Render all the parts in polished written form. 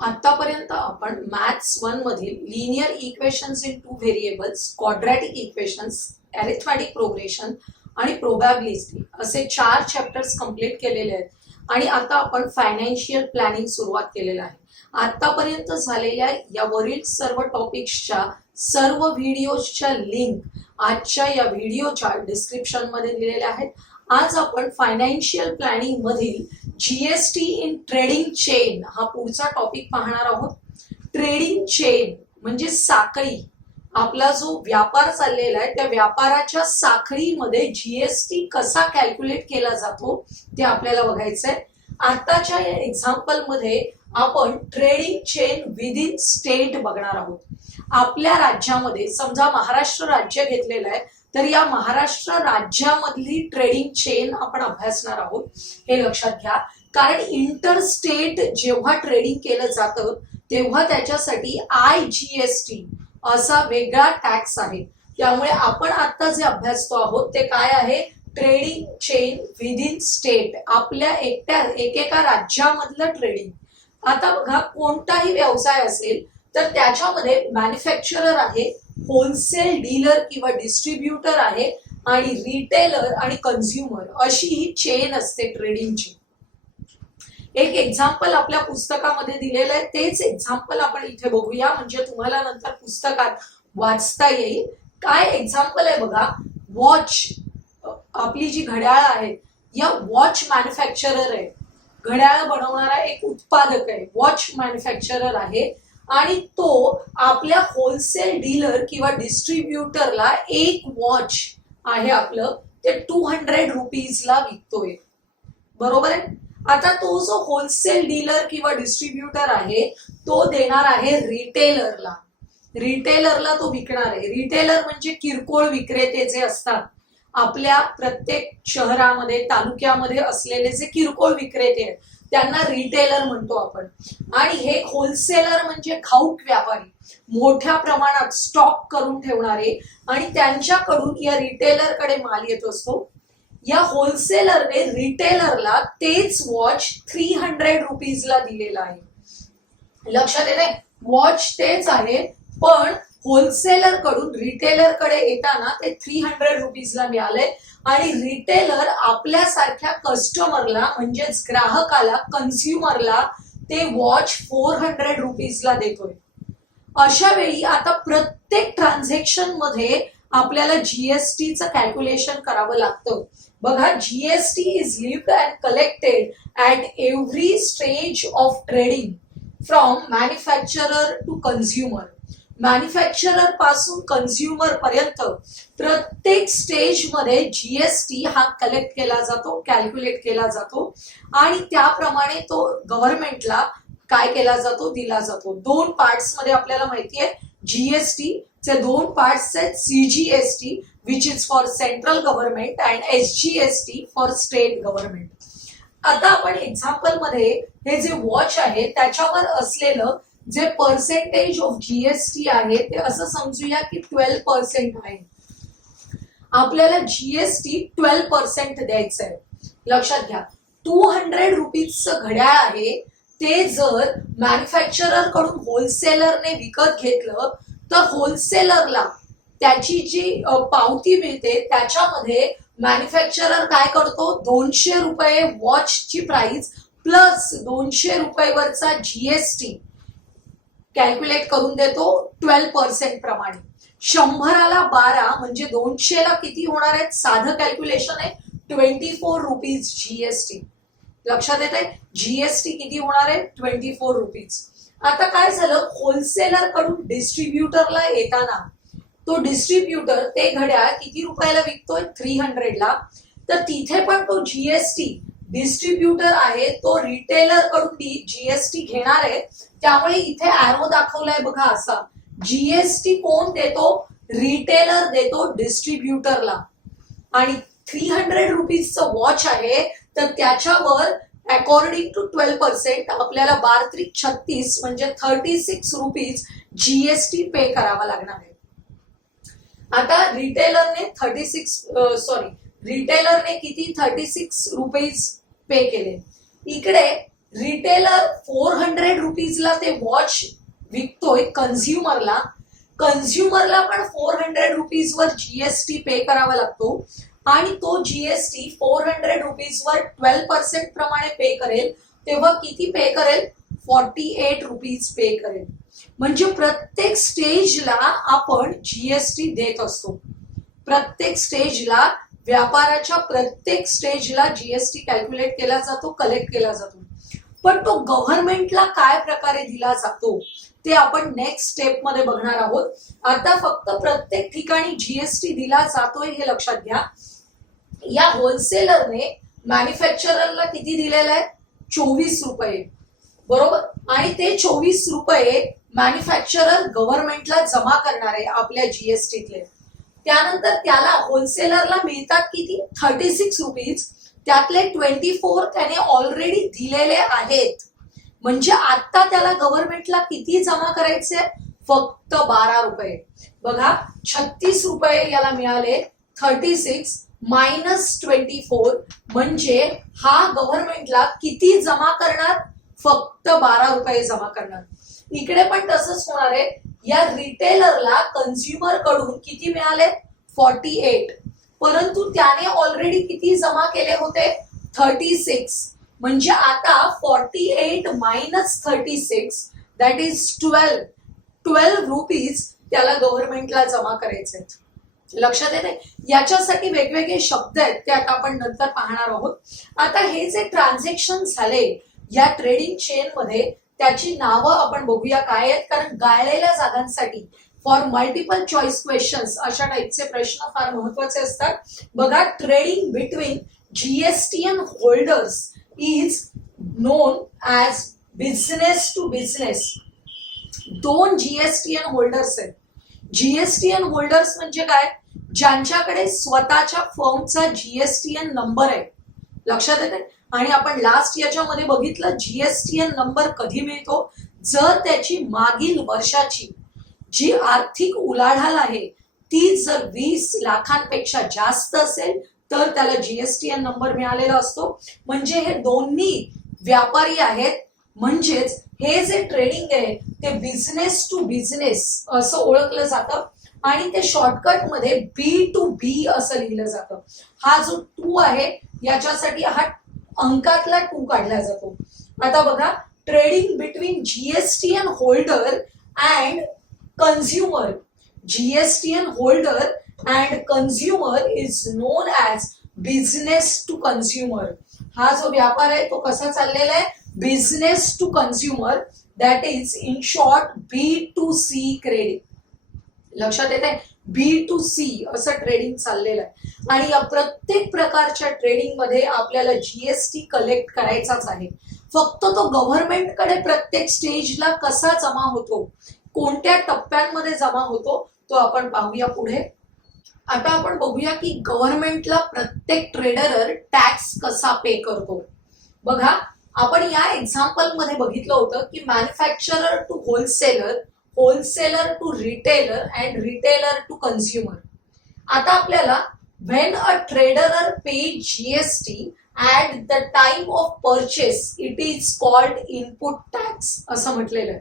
आतापर्यंत आपण मॅथ्स 1 मधील linear equations in two variables, quadratic equations, arithmetic progression आणि प्रोबॅबिलिटी असे 4 चॅप्टर्स कंप्लीट केलेले आहेत आणि आता आपण फायनान्शियल प्लॅनिंग सुरुवात केलेलं आहे. आतापर्यंत झालेल्या यावरील सर्व टॉपिक्सच्या सर्व व्हिडिओच्या लिंक आजच्या या व्हिडिओच्या डिस्क्रिप्शन मध्ये दिलेल्या आहेत. आज आपण फायनान्शियल प्लॅनिंग मधील जीएसटी इन ट्रेडिंग चेन हा पुढचा टॉपिक पाहणार आहोत. ट्रेडिंग चेन म्हणजे साखळी. आपला जो व्यापार चाललेला आहे त्या व्यापाराच्या साखळीमध्ये जीएसटी कसा कॅल्क्युलेट केला जातो ते आपल्याला बघायचं आहे. आताच्या या एक्झाम्पल मध्ये आपण ट्रेडिंग चेन विदिन स्टेट बघणार आहोत. आपल्या राज्यामध्ये समजा महाराष्ट्र राज्य घेतलेलं आहे तर या महाराष्ट्र राज्यामधली ट्रेडिंग चेन आपण अभ्यासणार आहोत. हे लक्षात घ्या, कारण इंटर स्टेट जेव्हा ट्रेडिंग केलं जातं तेव्हा त्याच्यासाठी IGST असा वेगळा टॅक्स आहे. त्यामुळे आपण आता जे अभ्यासतो आहोत ते काय आहे? ट्रेडिंग चेन विदिन स्टेट, आपल्या एकेका राज्यामधलं ट्रेडिंग. आता बघा, कोणताही व्यवसाय असेल तर त्याच्यामध्ये मॅन्युफॅक्चरर आहे, होलसेल डीलर किंवा डिस्ट्रीब्युटर आहे आणि रिटेलर आणि कन्झ्युमर अशी ही चेन असते ट्रेडिंगची. एक एक्झाम्पल आपल्या पुस्तकामध्ये दिलेलं आहे, तेच एक्झाम्पल आपण इथे बघूया म्हणजे तुम्हाला नंतर पुस्तकात वाचता येईल. काय एक्झाम्पल आहे बघा. वॉच, आपली जी घड्याळ आहे या वॉच मॅन्युफॅक्चरर आहे, घड्याळ बनवणारा एक उत्पादक आहे, वॉच मॅन्युफॅक्चरर आहे आणि तो आपल्या होलसेल डीलर किंवा डिस्ट्रीब्युटरला एक वॉच आहे आपलं ते 200 रुपीजला विकतोय. बरोबर आहे. आता तो जो होलसेल डीलर किंवा डिस्ट्रीब्युटर आहे तो देणार आहे रिटेलरला. रिटेलरला तो विकणार आहे. रिटेलर म्हणजे किरकोळ विक्रेते जे असतात आपल्या प्रत्येक शहरामध्ये तालुक्यामध्ये असलेले जे किरकोळ विक्रेते आहेत त्यांना रिटेलर म्हणतो आपण. आणि हे होलसेलर म्हणजे घाऊक व्यापारी, मोठ्या प्रमाणात स्टॉक करून ठेवणारे आणि त्यांच्याकडून या रिटेलरकडे माल येत असतो. या होलसेलरने रिटेलरला तेच वॉच 300 रुपीजला दिलेला आहे. लक्षात येते, वॉच तेच आहे पण होलसेलर कडून रिटेलर कडे येताना ते 300 रुपीजला मिळाले आणि रिटेलर आपल्यासारख्या कस्टमरला म्हणजेच ग्राहकाला, कन्झ्युमरला ते वॉच 400 रुपीजला देतोय. अशा वेळी आता प्रत्येक ट्रान्झॅक्शन मध्ये आपल्याला जीएसटीचं कॅल्क्युलेशन करावं लागतं. बघा, GST is levied and collected at every stage of trading from manufacturer to consumer. Manufacturer पासून कन्झ्युमर पर्यंत प्रत्येक स्टेज मध्ये जीएसटी हा कलेक्ट केला जातो, कॅल्क्युलेट केला जातो आणि त्याप्रमाणे तो गव्हर्नमेंटला काय केला जातो, दिला जातो. 2 पार्ट्स मध्ये आपल्याला माहिती आहे जीएसटी चे 2 पार्ट्स आहेत. CGST which is for central government and SGST for state government. आता आपण एक्झाम्पल मध्ये हे जे वॉच आहे त्याच्यावर असलेलं जे पर्सेंटेज ऑफ जीएसटी आहे ते असं समजूया की 12% आहे. आपल्याला जीएसटी 12% द्यायचं आहे. लक्षात घ्या, 200 रुपीजचं घड्याळ आहे ते जर मॅन्युफॅक्चरर कडून होलसेलरने विकत घेतलं तर होलसेलरला त्याची जी पावती मिळते त्याच्यामध्ये मॅन्युफॅक्चरर काय करतो, 200 रुपये वॉचची प्राइस प्लस 200 रुपयेवरचा जीएसटी कॅल्क्युलेट करून देतो 12% प्रमाणे. 100ला 12 म्हणजे 200ला किती होणार आहेत? साधं कॅल्क्युलेशन आहे, 24 रुपीज जीएसटी. लक्षात येत आहे, जीएसटी किती होणार आहे? 24 रुपीज. आता काय झालं, होलसेलर कडून डिस्ट्रीब्युटरला येताना तो डिस्ट्रीब्युटर ते घड्याळ किती रुपयाला विकतोय? 300 ला. तर तिथे पण तो जीएसटी डिस्ट्रीब्युटर आहे तो रिटेलर कडून जीएसटी घेणार आहे. त्यामुळे इथे ॲरो दाखवलाय बघा असा. जीएसटी कोण देतो? रिटेलर देतो डिस्ट्रीब्युटरला. आणि 300 रुपीजचं वॉच आहे तर त्याच्यावर अकॉर्डिंग टू 12% आपल्याला 12×36 म्हणजे 36 रुपीज जीएसटी पे करावा लागणार आहे. आता रिटेलरने किती 36 रुपीज पे केले. इकडे रिटेलर 400 रुपीजला ते वॉच विकतोय कन्झ्युमरला, कन्झ्युमरला पण 400 रुपीजवर जीएसटी पे करावा लागतो आणि तो जीएसटी 400 रुपीजवर 12% प्रमाणे पे करेल, तेव्हा किती पे करेल? 48 रुपीज पे करेल. म्हणजे प्रत्येक स्टेजला आपण जीएसटी देत असतो. प्रत्येक स्टेजला, व्यापाराच्या प्रत्येक स्टेजला जीएसटी कॅल्क्युलेट केला जातो, कलेक्ट केला जातो. पण तो गव्हर्नमेंटला काय प्रकारे दिला जातो ते आपण नेक्स्ट स्टेप मध्ये बघणार आहोत. आता फक्त प्रत्येक ठिकाणी जीएसटी दिला जातोय हे लक्षात घ्या. या होलसेलरने मॅन्युफॅक्चररला किती दिलेलं आहे? 24 रुपये, बरोबर. आणि ते 24 रुपये मॅन्युफॅक्चरर गव्हर्नमेंटला जमा करणार आहे आपल्या जीएसटीतले. त्यानंतर त्याला होलसेलरला मिळतात किती? 36 रुपीज. त्यातले 24 त्याने ऑलरेडी दिलेले आहेत. म्हणजे आता त्याला गव्हर्नमेंटला किती जमा करायचे? फक्त 12 रुपये. बघा, 36 रुपये याला मिळाले, 36 मायनस 24 म्हणजे हा गव्हर्नमेंटला किती जमा करणार? फक्त 12 रुपये जमा करणार. इकडे पण तसंच होणार आहे. या रिटेलरला कन्झ्युमर कडून किती मिळाले? 48. परंतु त्याने ऑलरेडी किती जमा केले होते? 36. म्हणजे आता 48 मायनस 36 दॅट इज 12 रुपीज त्याला गव्हर्नमेंटला जमा करायचे आहेत. लक्षात येते? याच्यासाठी वेगवेगळे शब्द आहेत, ते आता आपण नंतर पाहणार आहोत. आता हे जे ट्रान्झॅक्शन झाले या ट्रेडिंग चेन मध्ये, त्याची नावं आपण बघूया काय आहेत, कारण गाळलेल्या जागांसाठी फॉर मल्टिपल चॉईस क्वेश्चन्स अशा टाईपचे प्रश्न फार महत्वाचे असतात. बघा, trading between GSTN holders is known as business to business. दोन जीएसटीएन होल्डर्स आहेत. जीएसटीएन होल्डर्स म्हणजे काय? ज्यांच्याकडे स्वतःच्या फर्मचा जीएसटीएन नंबर आहे. लक्षात येते? आणि आपण लास्ट याच्यामध्ये बघितलं जीएसटीएन नंबर कधी मिळतो? जर त्याची मागील वर्षाची जी आर्थिक उलाढाल आहे ती जर 20 लाखांपेक्षा जास्त असेल तर त्याला जीएसटीएन नंबर मिळालेला असतो. म्हणजे हे दोन्ही व्यापारी आहेत. म्हणजेच हे जे ट्रेडिंग आहे ते बिझनेस टू बिझनेस असं ओळखलं जातं आणि ते शॉर्टकट मध्ये बी टू बी असं लिहिलं जातं. हा जो 2 आहे याच्यासाठी हा अंकातला 2 काढला जातो. आता बघा, trading between GSTN holder and consumer. GSTN holder and consumer is known as business to consumer. हा जो व्यापार आहे तो कसा चाललेला आहे? Business to consumer, that is in short B2C credit. लक्षात येते? B2C असं ट्रेडिंग चाललेलं आहे. आणि या प्रत्येक प्रकारच्या ट्रेडिंग मध्ये आपल्याला जीएसटी कलेक्ट करायचाच आहे. फक्त तो गव्हर्नमेंटकडे प्रत्येक स्टेजला कसा जमा होतो, कोणत्या टप्प्यांमध्ये जमा होतो, तो आपण पाहूया पुढे. आता आपण बघूया की गव्हर्नमेंटला प्रत्येक ट्रेडर टॅक्स कसा पे करतो. बघा, आपण या एक्झाम्पल मध्ये बघितलं होतं की manufacturer to wholesaler, wholesaler to retailer and retailer to consumer. आता आपल्याला when a trader pay GST at the time of purchase it is called input tax असं म्हटलेलं आहे.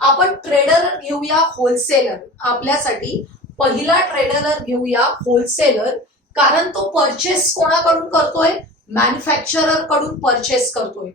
आपण ट्रेडर घेऊया होलसेलर. आपल्यासाठी पहिला ट्रेडरर घेऊया होलसेलर, कारण तो परचेस कोणाकडून करतोय? मॅन्युफॅक्चरर कडून परचेस करतोय.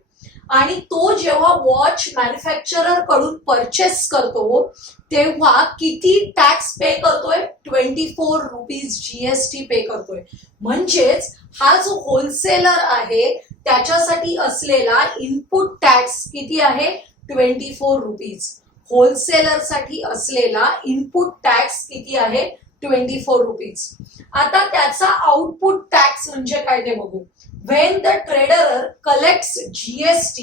आणि तो जेव्हा वॉच मॅन्युफॅक्चरर कडून परचेस करतो तेव्हा किती टॅक्स पे करतोय? 24 रुपीज जीएसटी पे करतोय. म्हणजेच हा जो होलसेलर आहे त्याच्यासाठी असलेला इनपुट टॅक्स किती आहे? 24 रुपीज. होलसेलर साठी असलेला इनपुट टॅक्स किती आहे? 24 रुपीज. आता त्याचा आउटपुट टॅक्स म्हणजे काय ते बघू. When the trader collects GST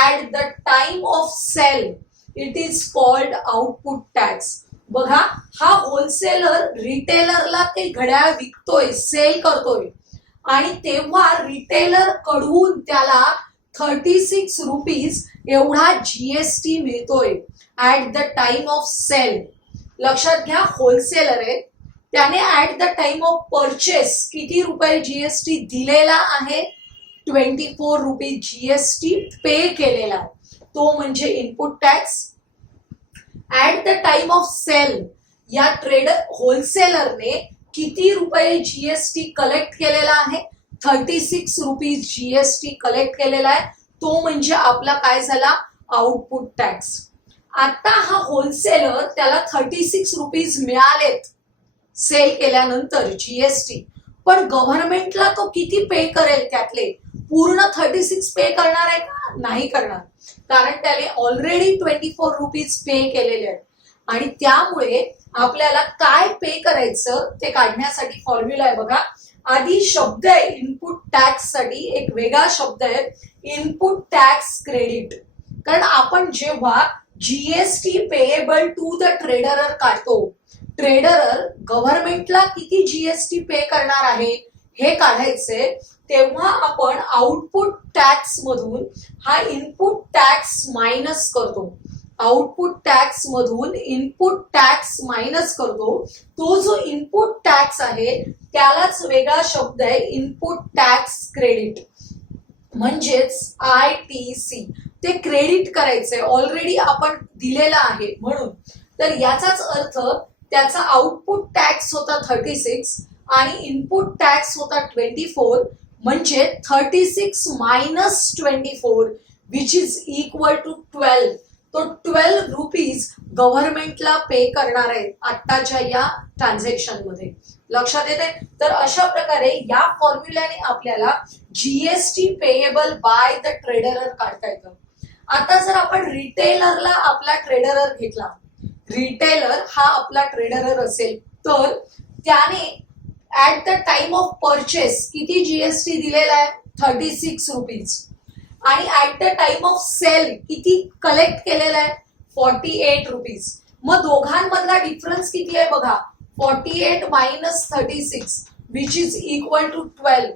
at the time of sale, it is called output tax. बघा, हा होलसेलर रिटेलरला ते घड्याळ विकतोय, सेल करतोय आणि तेव्हा रिटेलर कडून त्याला 36 रुपीज एवढा जीएसटी मिळतोय at the time of sale. लक्षात घ्या, होलसेलर आहे, त्याने at the time of purchase किती रुपये जीएसटी दिलेला आहे? ₹24 जीएसटी पे केलेला आहे, तो म्हणजे input tax. At the time of sale या ट्रेडर होलसेलरने किती रुपये जीएसटी कलेक्ट केलेला आहे? ₹36 जीएसटी कलेक्ट केलेला आहे, तो म्हणजे आपला काय झाला? Output tax. आता हा होलसेलर त्याला ₹36 मिळालेत सेल केल्यानंतर जीएसटी, पण गव्हर्नमेंटला तो किती पे करेल? त्यातले पूर्ण 36 पे करणार आहे का? नाही करणार, कारण त्याने ऑलरेडी ₹24 पे केलेले आहेत. आणि त्यामुळे आपल्याला काय पे करायचं ते काढण्यासाठी फॉर्म्युला आहे बघा. आधी शब्द आहे इनपुट टॅक्स साठी, एक वेगळा शब्द आहे इनपुट टॅक्स क्रेडिट. कारण आपण जेव्हा जीएसटी पेएबल टू द ट्रेडरर काढतो, ट्रेडरर गव्हर्नमेंटला किती जीएसटी पे करणार आहे हे काढायचे, तेव्हा आपण आउटपुट टॅक्स मधून हा इनपुट टॅक्स मायनस करतो. आउटपुट टॅक्स मधून इनपुट टॅक्स मायनस करतो. तो जो इनपुट टॅक्स आहे त्यालाच वेगळा शब्द आहे इनपुट टॅक्स क्रेडिट, म्हणजेच ITC. ते क्रेडिट करायचंय, ऑलरेडी आपण दिलेला आहे म्हणून. तर याचाच अर्थ त्याचा आउटपुट टॅक्स होता 36 आणि इनपुट टॅक्स होता 24, म्हणजे 36 minus 24 which is equal to 12. तो ₹12 गव्हर्नमेंटला पे करणार आहे आत्ताच्या या ट्रान्झॅक्शन मध्ये. लक्षात येते? तर अशा प्रकारे या फॉर्म्युल्याने आपल्याला जीएसटी पेएबल बाय द ट्रेडरर काढता येतं. आता जर आपण रिटेलरला आपला ट्रेडरर घेतला, रिटेलर हा आपला ट्रेडरर असेल, तर त्याने at the time of purchase किती जीएसटी दिलेला आहे? ₹36. आणि at the time of sale किती कलेक्ट केलेला आहे? ₹48. मग दोघांमधला डिफरन्स किती आहे बघा, 48 minus 36 which is equal to 12.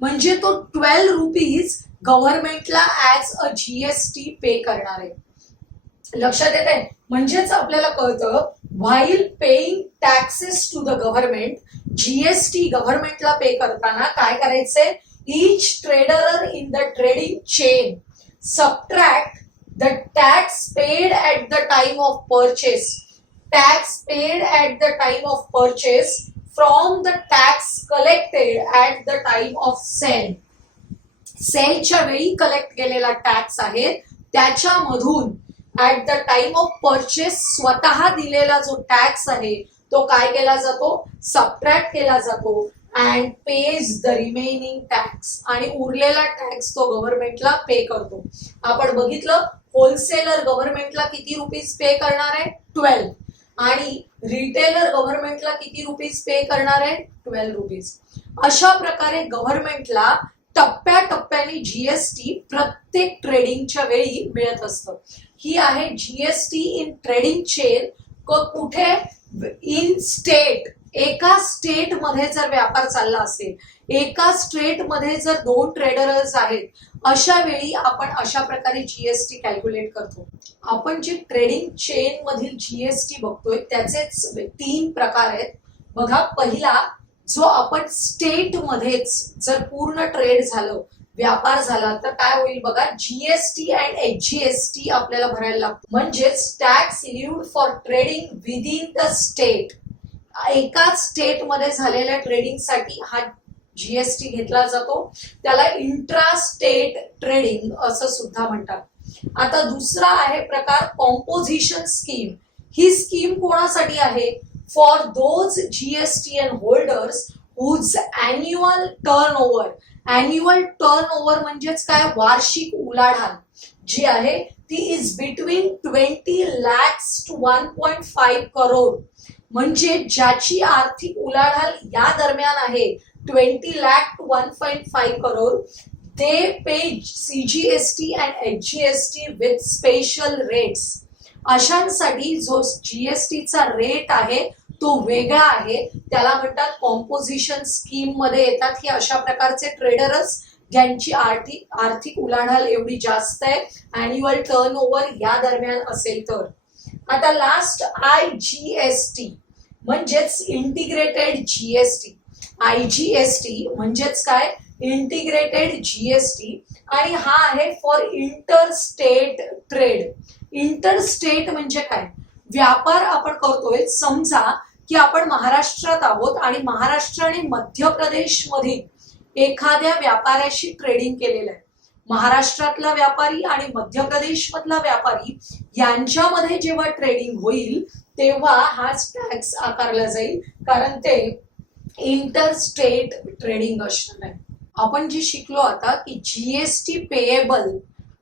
म्हणजे तो ₹12 गव्हर्नमेंटला ऍज अ जीएसटी पे करणार आहे. लक्षात येत आहे? म्हणजेच आपल्याला कळतं while paying taxes to the government, GST गव्हर्नमेंटला पे करताना काय करायचंय? Each trader in the trading chain subtract the tax paid at the time of purchase, tax paid at the time of purchase from the tax collected at the time of sale. सेलच्या वेळी collect केलेला tax आहे त्याच्यामधून at the time of purchase स्वतः दिलेला जो tax आहे तो काय केला जातो? सबट्रॅक्ट केला जातो and page the remaining tax, आणि उरलेला टॅक्स तो गव्हर्नमेंटला पे करतो. आपण बघितलं होलसेलर गव्हर्नमेंटला किती रुपीज पे करणार आहे? 12. आणि रिटेलर गव्हर्नमेंटला किती रुपीज पे करणार आहे? ₹12. अशा प्रकारे गव्हर्नमेंटला टप्प्याटप्प्याने जीएसटी प्रत्येक ट्रेडिंगच्या वेळी मिळत असतं. ही आहे जीएसटी इन ट्रेडिंग चेन. कुठे? In state. एका स्टेट मध्ये जर व्यापार चालला असेल, एका स्टेट मध्ये जर 2 ट्रेडर्स आहेत, अशा वेळी आपण अशा प्रकारे जीएसटी कॅल्क्युलेट करतो. आपण जे ट्रेडिंग चेन मधील जीएसटी बघतोय त्याचेच 3 प्रकार आहेत बघा. पहिला जो आपण स्टेट मध्येच जर पूर्ण ट्रेड झालं, व्यापार झाला, तर काय होईल बघा, जीएसटी अँड एचजीएसटी आपल्याला भरायला लागतो. म्हणजेच tax elude for trading within the state. एकाच स्टेट मध्ये झालेल्या ट्रेडिंग साठी हा जीएसटी घेतला जातो. त्याला इंट्रा स्टेट ट्रेडिंग असं सुद्धा म्हणतात. आता दुसरा आहे प्रकार कॉम्पोजिशन स्कीम. ही स्कीम कोणासाठी आहे? For those GSTN holders whose annual turnover. Annual turnover म्हणजेच काय? वार्षिक उलाढाल जी आहे ती is between 20 lakhs to 1.5 crore. म्हणजे ज्याची आर्थिक उलाढाल या दरम्यान आहे 20 lakh to 1.5 crore, they pay CGST and HGST with special rates. अशांसाठी जो जीएसटीचा रेट आहे तो वेगळा आहे, त्याला म्हणतात कॉम्पोजिशन स्कीम मध्ये येतात. ही अशा प्रकारचे ट्रेडरच ज्यांची आर्थिक उलाढाल एवढी जास्त आहे, अॅन्युअल टर्नओव्हर या दरम्यान असेल तर. आता लास्ट IGST म्हणजेच इंटिग्रेटेड जीएसटी. IGST म्हणजेच काय? इंटिग्रेटेड जीएसटी आणि हा आहे फॉर इंटरस्टेट ट्रेड. इंटरस्टेट म्हणजे काय? व्यापार आपण करतोय, समजा की आपण महाराष्ट्रात आहोत आणि महाराष्ट्र आणि मध्य प्रदेश मधील एखाद्या व्यापाऱ्याशी ट्रेडिंग केलेलं आहे. महाराष्ट्रातला व्यापारी आणि मध्य प्रदेश मधला व्यापारी यांच्यामध्ये जेव्हा ट्रेडिंग होईल तेव्हा हाच टॅक्स आकारला जाईल, कारण ते इंटरस्टेट ट्रेडिंग असणार आहे. आपण जे शिकलो आता की जीएसटी पेएबल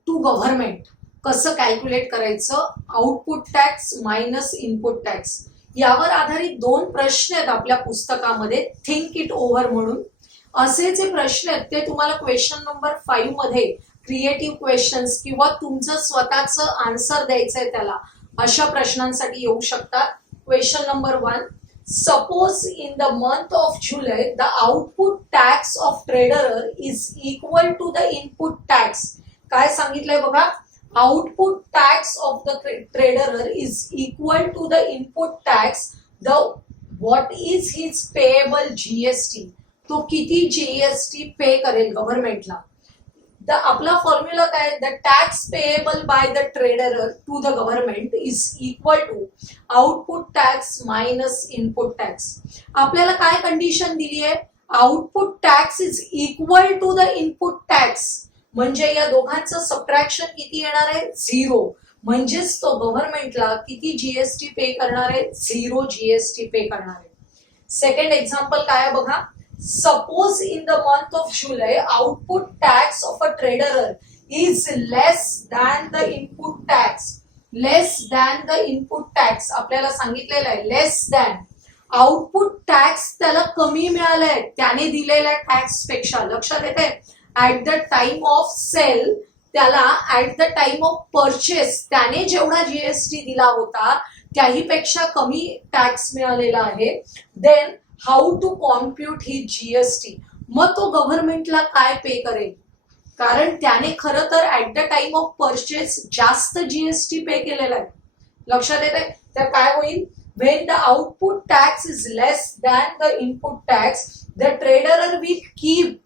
टू गव्हर्नमेंट कसं कॅल्क्युलेट करायचं, output tax minus input tax, यावर आधारित 2 प्रश्न आहेत आपल्या पुस्तकामध्ये, थिंक इट ओव्हर म्हणून. असे जे प्रश्न आहेत ते तुम्हाला क्वेश्चन नंबर 5 मध्ये क्रिएटिव्ह क्वेश्चन्स किंवा तुमचं स्वतःचं आन्सर द्यायचंय त्याला, अशा प्रश्नांसाठी येऊ शकतात. Question number 1, suppose in the month of July the output tax of trader is equal to the input tax. काय सांगितलंय बघा, output tax of the trader is equal to the input tax. The what is his payable GST? तो किती GST पे करेल गव्हर्नमेंटला. आपला formula काय, the tax payable by the trader to the government is equal to output tax minus input tax. आपल्याला काय condition दिली आहे, output tax is equal to the input tax, म्हणजे या दोघांचं सबट्रॅक्शन किती येणार आहे, 0. म्हणजेच तो गव्हर्नमेंटला किती जीएसटी पे करणार आहे, 0 जीएसटी पे करणार आहे. सेकंड एक्झाम्पल काय आहे बघा, suppose in the month of July output tax of a trader is less than the input tax. Less than the input tax आपल्याला सांगितलेलं आहे, less than. आउटपुट टॅक्स त्याला कमी मिळालाय त्याने दिलेल्या टॅक्स पेक्षा. लक्षात येते, at the time of sale त्याला, at the time of purchase त्याने जेवढा जीएसटी दिला होता त्याही पेक्षा कमी टॅक्स मिळालेला आहे. देन हाऊ टू कॉम्प्युट ही जीएसटी, मग तो गव्हर्नमेंटला काय पे करेल, कारण त्याने खरं तर at the time of purchase जास्त जीएसटी पे केलेला आहे. लक्षात येते, तर काय होईल, when the output tax is less than the input tax the trader will keep,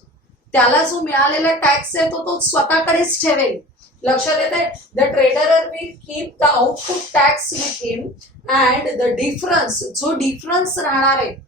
त्याला जो मिळालेला टॅक्स आहे तो स्वतःकडेच ठेवेल. लक्षात येते, the trader will keep the output tax with him and the difference, जो डिफरन्स राहणार आहे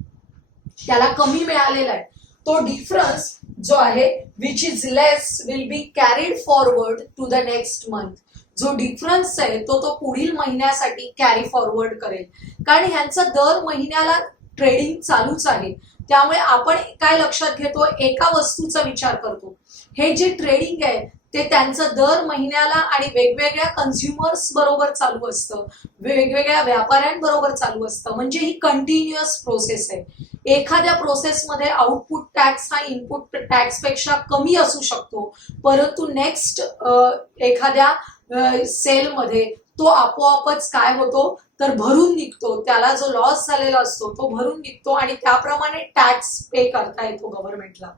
त्याला कमी मिळालेला आहे, तो डिफरन्स जो आहे which is less will be carried forward to the next month. जो डिफरन्स आहे तो पुढील महिन्यासाठी कॅरी फॉरवर्ड करेल, कारण ह्यांचा दर महिन्याला ट्रेडिंग चालूच आहे. त्यामुळे आपण काय लक्षात घेतो, एका वस्तूचा विचार करतो. हे जे ट्रेडिंग आहे ते त्यांचं दर महिन्याला आणि वेगवेगळ्या कन्झ्युमर्स बरोबर चालू असतं, वेगवेगळ्या व्यापाऱ्यांबरोबर चालू असतं, म्हणजे ही कंटिन्युअस प्रोसेस आहे. एखाद्या प्रोसेसमध्ये आउटपुट टॅक्स हा इनपुट टॅक्स पेक्षा कमी असू शकतो, परंतु नेक्स्ट एखाद्या सेलमध्ये तो आपोआपच काय होतो तर भरून निघतो, त्याला जो लॉस झालेला असतो तो भरून निघतो आणि त्याप्रमाणे टॅक्स पे करता येतो गव्हर्नमेंटला.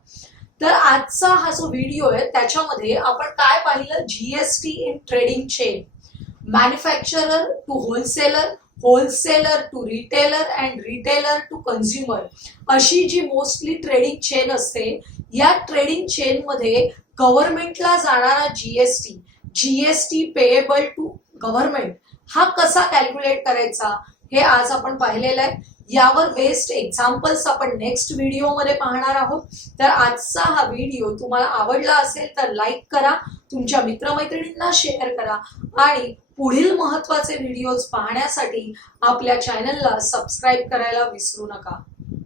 तर आजचा हा जो व्हिडिओ आहे त्याच्यामध्ये आपण काय पाहिलं, GST in trading chain, manufacturer to wholesaler, wholesaler to retailer and retailer to consumer, अशी जी मोस्टली ट्रेडिंग चेन असते, या ट्रेडिंग चेन मध्ये गव्हर्नमेंटला जाणारा GST, GST payable to government, हा कसा कॅल्क्युलेट करायचा हे आज आपण पाहिलेलं आहे. यावर बेस्ड एक्झाम्पल्स आपण नेक्स्ट व्हिडिओ मध्ये पाहणार आहोत. तर आजचा हा व्हिडिओ तुम्हाला आवडला असेल तर लाईक करा, तुमच्या मित्रमैत्रिणींना शेअर करा आणि पुढील महत्त्वाचे व्हिडिओज पाहण्यासाठी आपल्या चॅनलला सबस्क्राईब करायला विसरू नका.